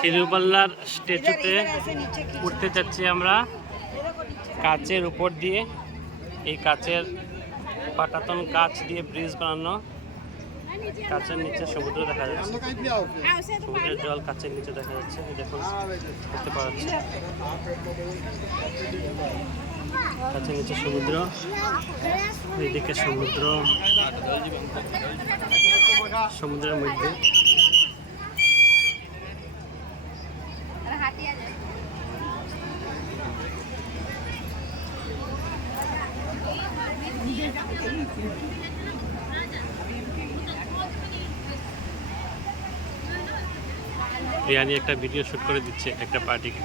তিরুপাল্লার স্ট্যাচুতে উঠতে যাচ্ছি আমরা কাচের উপর দিয়ে। এই কাচের পাটাতন কাচ দিয়ে ব্রিজ বানানো। কাচের নিচে সমুদ্র দেখা যাচ্ছে, সমুদ্রের জল কাচের নিচে দেখা যাচ্ছে, দেখুন দেখতে পাওয়া যাচ্ছে। কাচের নিচে সমুদ্র, এদিকে সমুদ্র, সমুদ্রের মধ্যে রিয়ানি একটা ভিডিও শুট করে দিচ্ছে একটা পার্টিকে।